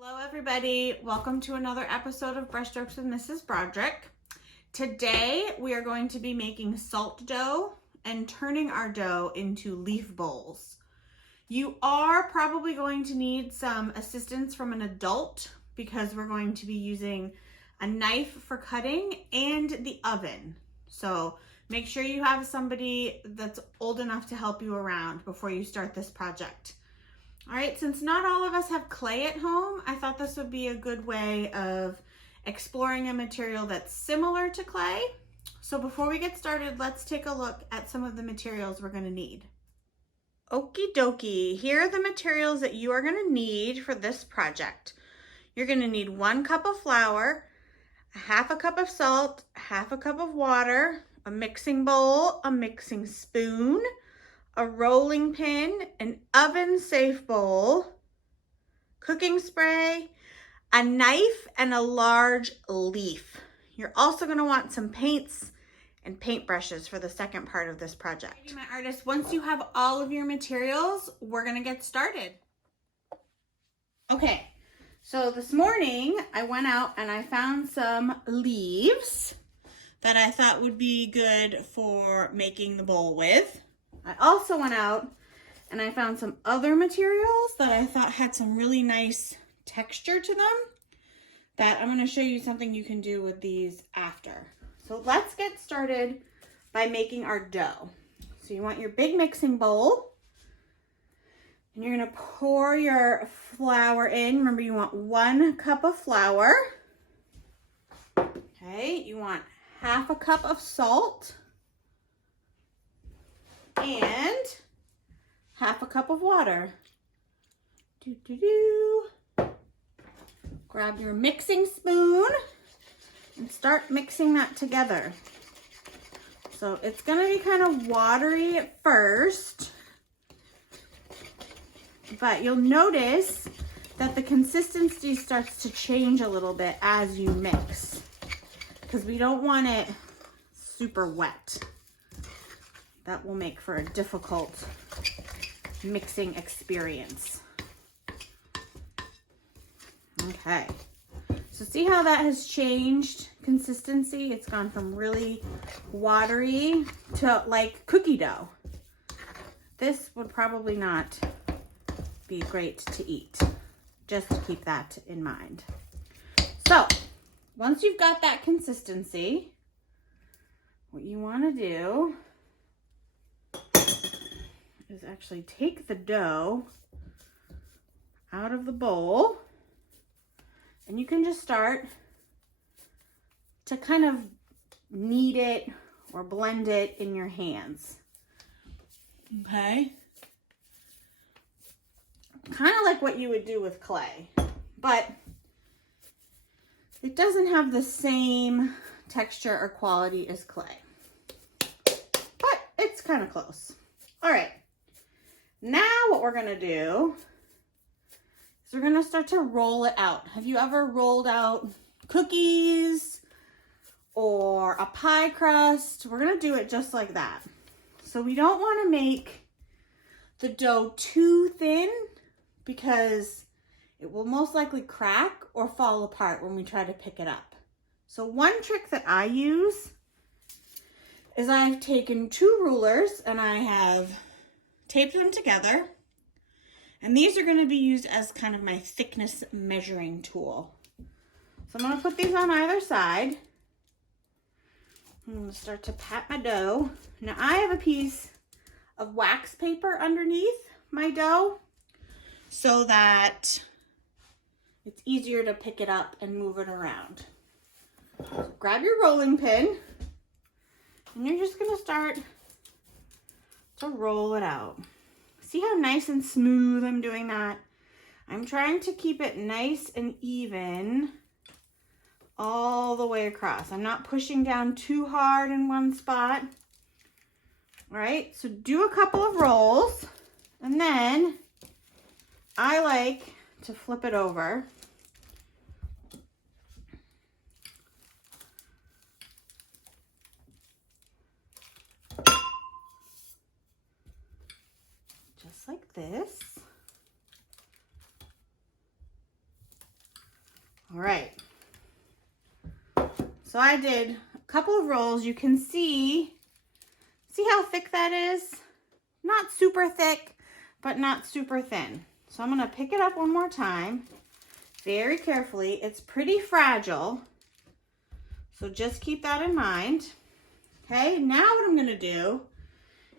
Hello everybody, welcome to another episode of Brushstrokes with Mrs. Broderick. Today we are going to be making salt dough and turning our dough into leaf bowls. You are probably going to need some assistance from an adult because we're going to be using a knife for cutting and the oven. So make sure you have somebody that's old enough to help you around before you start this project. All right, since not all of us have clay at home, I thought this would be a good way of exploring a material that's similar to clay. So before we get started, let's take a look at some of the materials we're gonna need. Okie dokie, here are the materials that you are gonna need for this project. You're gonna need 1 cup of flour, a half a cup of salt, a half a cup of water, a mixing bowl, a mixing spoon, a rolling pin, an oven-safe bowl, cooking spray, a knife, and a large leaf. You're also going to want some paints and paintbrushes for the second part of this project. My artist, once you have all of your materials, we're going to get started. Okay, so this morning I went out and I found some leaves that I thought would be good for making the bowl with. I also went out and I found some other materials that I thought had some really nice texture to them that I'm going to show you something you can do with these after. So let's get started by making our dough. So you want your big mixing bowl and you're going to pour your flour in. Remember, you want 1 cup of flour. Okay, you want half a cup of salt and half a cup of water. Grab your mixing spoon and start mixing that together. So it's going to be kind of watery at first, but you'll notice that the consistency starts to change a little bit as you mix because we don't want it super wet. That will make for a difficult mixing experience. Okay, so see how that has changed consistency? It's gone from really watery to like cookie dough. This would probably not be great to eat. Just keep that in mind. So once you've got that consistency, what you want to do is actually take the dough out of the bowl and you can just start to kind of knead it or blend it in your hands. Okay? Kind of like what you would do with clay, but it doesn't have the same texture or quality as clay, but it's kind of close. All right. Now what we're gonna do is we're gonna start to roll it out. Have you ever rolled out cookies or a pie crust? We're gonna do it just like that. So we don't wanna make the dough too thin because it will most likely crack or fall apart when we try to pick it up. So one trick that I use is I've taken 2 rulers and I have taped them together, and these are going to be used as kind of my thickness measuring tool. So I'm going to put these on either side. I'm going to start to pat my dough. Now I have a piece of wax paper underneath my dough so that it's easier to pick it up and move it around. So grab your rolling pin and you're just going to start to roll it out. See how nice and smooth I'm doing that? I'm trying to keep it nice and even all the way across. I'm not pushing down too hard in one spot. All right, so do a couple of rolls and then I like to flip it over. Just like this. All right. So I did a couple of rolls. You can see how thick that is? Not super thick, but not super thin. So I'm gonna pick it up one more time, very carefully. It's pretty fragile, so just keep that in mind. Okay, now what I'm gonna do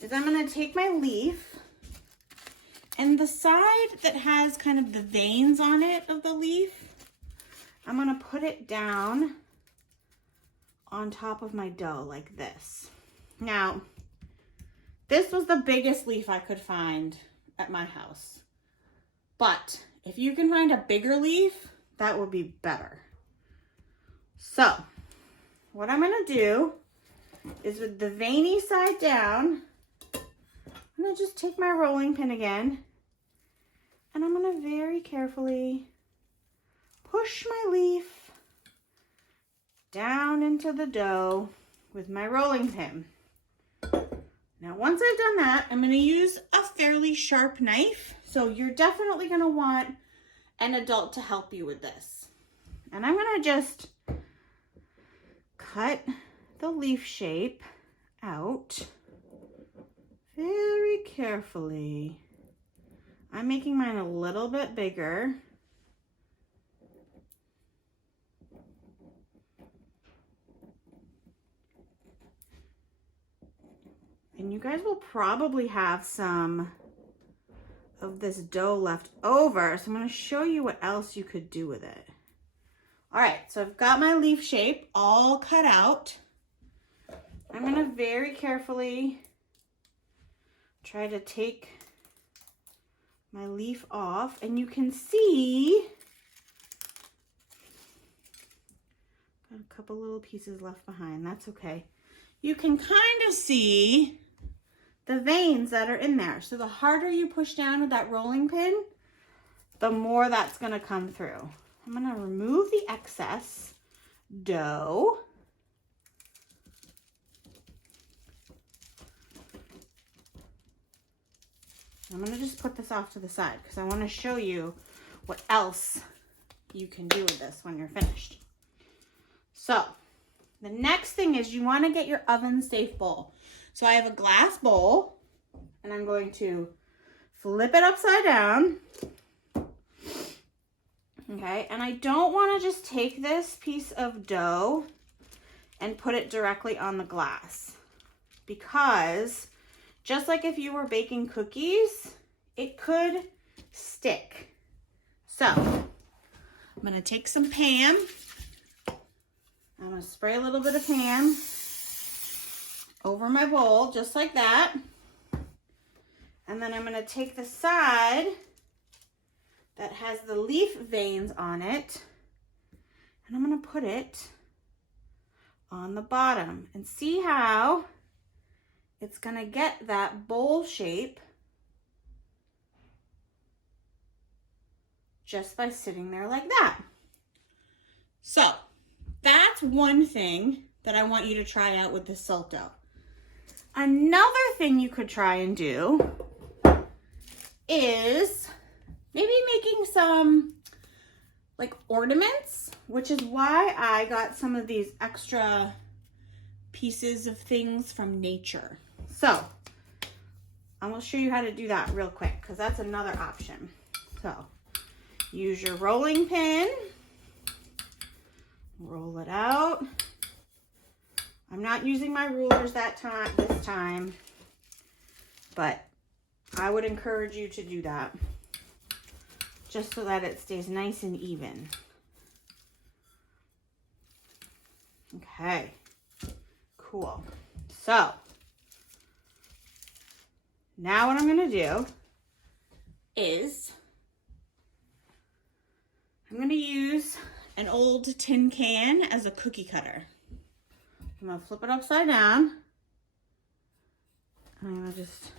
is I'm gonna take my leaf, and the side that has kind of the veins on it of the leaf, I'm gonna put it down on top of my dough like this. Now, this was the biggest leaf I could find at my house. But if you can find a bigger leaf, that would be better. So, what I'm gonna do is with the veiny side down, I'm gonna just take my rolling pin again, and I'm gonna very carefully push my leaf down into the dough with my rolling pin. Now, once I've done that, I'm going to use a fairly sharp knife. So you're definitely going to want an adult to help you with this. And I'm going to just cut the leaf shape out very carefully. I'm making mine a little bit bigger. And you guys will probably have some of this dough left over. So I'm going to show you what else you could do with it. All right, so I've got my leaf shape all cut out. I'm going to very carefully try to take my leaf off. And you can see got a couple little pieces left behind. That's okay. You can kind of see the veins that are in there. So the harder you push down with that rolling pin, the more that's gonna come through. I'm gonna remove the excess dough. I'm gonna just put this off to the side because I wanna show you what else you can do with this when you're finished. So the next thing is you wanna get your oven safe bowl. So I have a glass bowl, and I'm going to flip it upside down. Okay, and I don't want to just take this piece of dough and put it directly on the glass, because just like if you were baking cookies, it could stick. So I'm going to take some Pam. I'm going to spray a little bit of Pam over my bowl, just like that. And then I'm going to take the side that has the leaf veins on it, and I'm going to put it on the bottom. And see how it's going to get that bowl shape just by sitting there like that. So that's one thing that I want you to try out with the salt dough. Another thing you could try and do is maybe making some like ornaments, which is why I got some of these extra pieces of things from nature. So I'm going to show you how to do that real quick, because that's another option. So use your rolling pin, roll it out. I'm not using my rulers this time, but I would encourage you to do that just so that it stays nice and even. Okay, cool. So now what I'm going to do is I'm going to use an old tin can as a cookie cutter. I'm going to flip it upside down. I'm going to just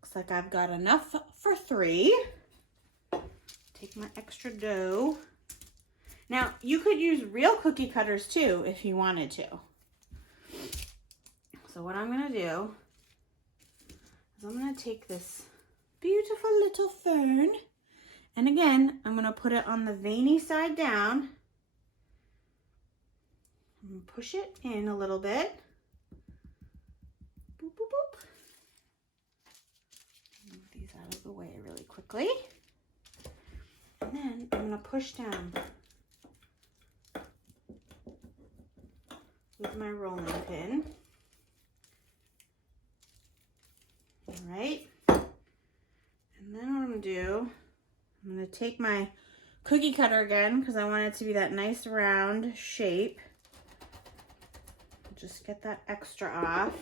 looks like I've got enough for 3. Take my extra dough. Now, you could use real cookie cutters too if you wanted to. So what I'm going to do, I'm gonna take this beautiful little fern, and again, I'm gonna put it on the veiny side down and push it in a little bit. Boop, boop, boop. Move these out of the way really quickly. And then I'm gonna push down with my rolling pin. All right. And then what I'm gonna do, I'm gonna take my cookie cutter again because I want it to be that nice round shape. Just get that extra off.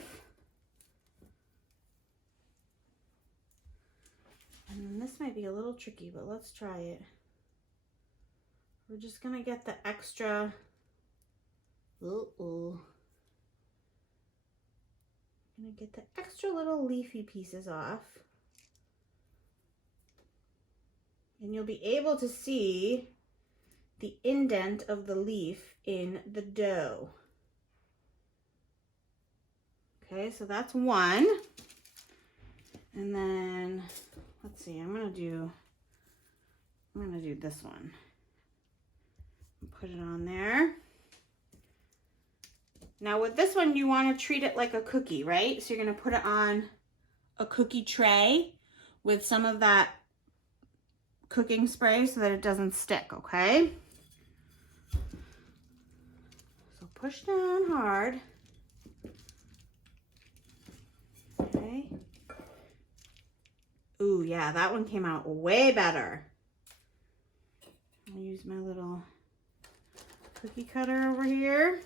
And this might be a little tricky, but let's try it. We're just gonna get the extra, gonna get the extra little leafy pieces off. And you'll be able to see the indent of the leaf in the dough. Okay, so that's one. And then, let's see, I'm gonna do this one. Put it on there. Now with this one, you wanna treat it like a cookie, right? So you're gonna put it on a cookie tray with some of that cooking spray so that it doesn't stick, okay? So push down hard. Okay. Ooh, yeah, that one came out way better. I'll use my little cookie cutter over here.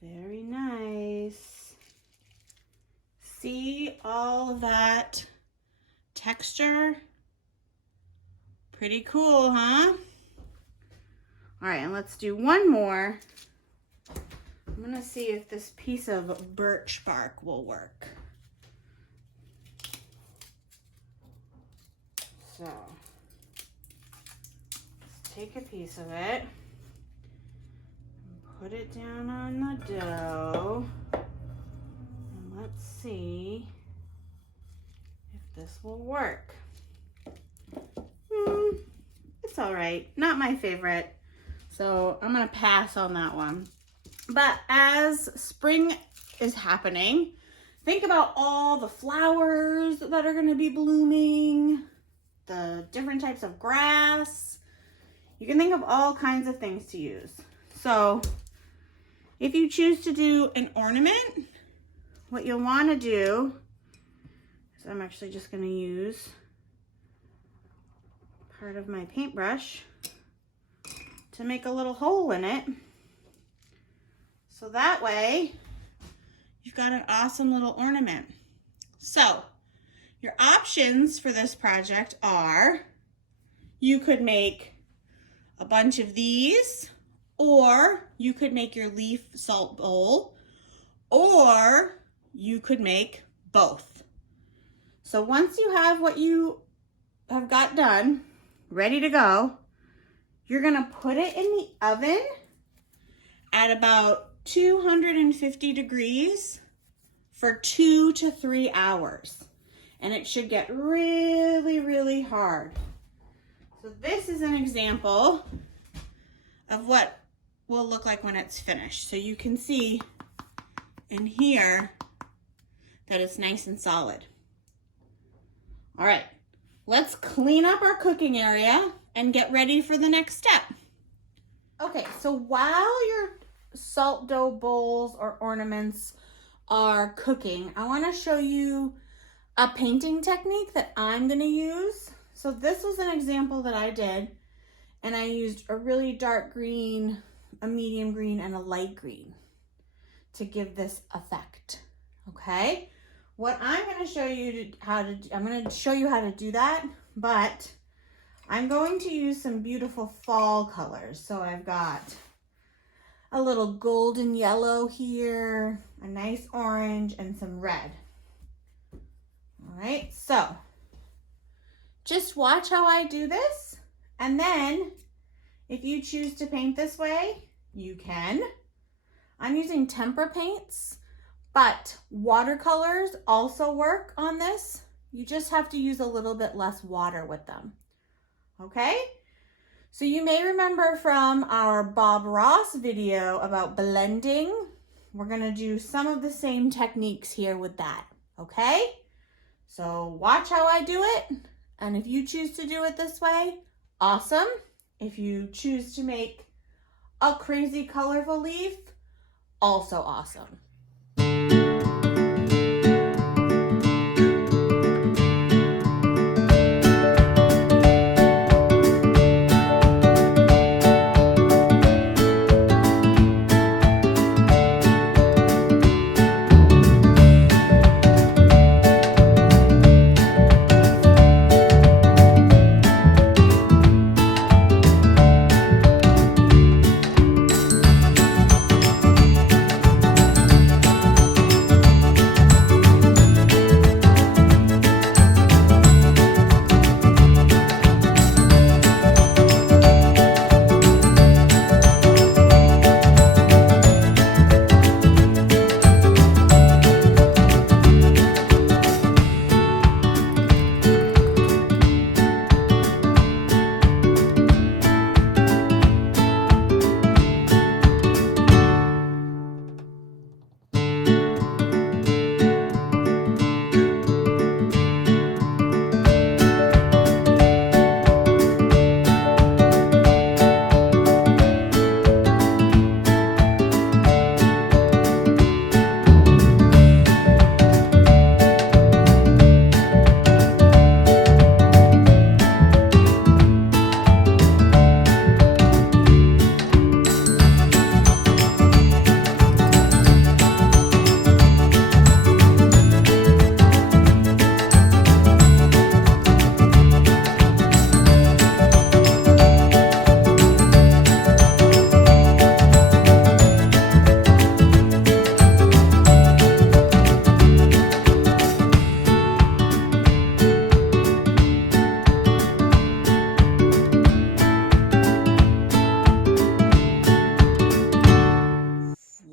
Very nice. See all of that texture? Pretty cool, huh? All right, and let's do one more. I'm gonna see if this piece of birch bark will work. So, let's take a piece of it, and put it down on the dough, and let's see if this will work. It's all right, not my favorite, so I'm gonna pass on that one. But as spring is happening, think about all the flowers that are gonna be blooming, the different types of grass. You can think of all kinds of things to use. So if you choose to do an ornament, what you'll want to do is I'm actually just going to use part of my paintbrush to make a little hole in it. So that way you've got an awesome little ornament. So your options for this project are, you could make a bunch of these, or you could make your leaf salt bowl, or you could make both. So once you have what you have got done, ready to go, you're gonna put it in the oven at about 250 degrees for 2 to 3 hours. And it should get really, really hard. So this is an example of what will look like when it's finished. So you can see in here that it's nice and solid. All right, let's clean up our cooking area and get ready for the next step. Okay, so while your salt dough bowls or ornaments are cooking, I want to show you a painting technique that I'm going to use. So this was an example that I did, and I used a really dark green, a medium green, and a light green to give this effect. Okay, what I'm going to show you I'm going to show you how to do that, but I'm going to use some beautiful fall colors. So I've got a little golden yellow here, a nice orange, and some red. All right, so just watch how I do this, and then if you choose to paint this way, you can. I'm using tempera paints, but watercolors also work on this. You just have to use a little bit less water with them. Okay? So you may remember from our Bob Ross video about blending, we're gonna do some of the same techniques here with that, okay? So watch how I do it, and if you choose to do it this way, awesome. If you choose to make a crazy colorful leaf, also awesome.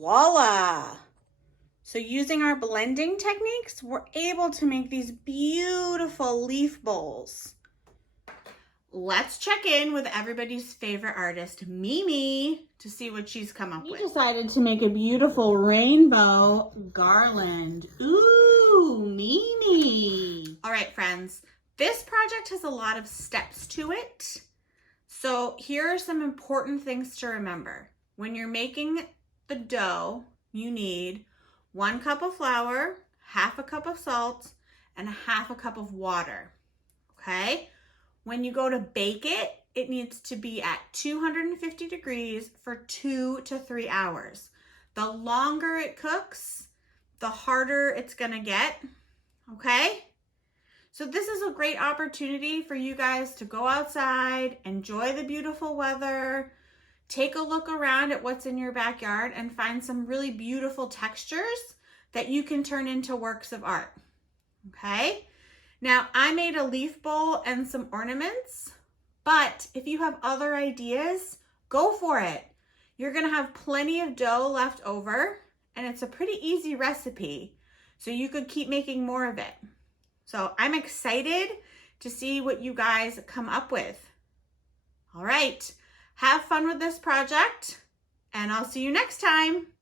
Voila! So using our blending techniques, we're able to make these beautiful leaf bowls. Let's check in with everybody's favorite artist, Mimi, to see what she's come up with. We decided to make a beautiful rainbow garland. Ooh, Mimi! All right, friends, this project has a lot of steps to it. So here are some important things to remember. When you're making the dough, you need 1 cup of flour, 1/2 cup of salt, and 1/2 cup of water, okay? When you go to bake it, it needs to be at 250 degrees for 2 to 3 hours. The longer it cooks, the harder it's gonna get, okay? So this is a great opportunity for you guys to go outside, enjoy the beautiful weather, take a look around at what's in your backyard and find some really beautiful textures that you can turn into works of art, okay? Now, I made a leaf bowl and some ornaments, but if you have other ideas, go for it. You're gonna have plenty of dough left over, and it's a pretty easy recipe, so you could keep making more of it. So I'm excited to see what you guys come up with. All right. Have fun with this project, and I'll see you next time.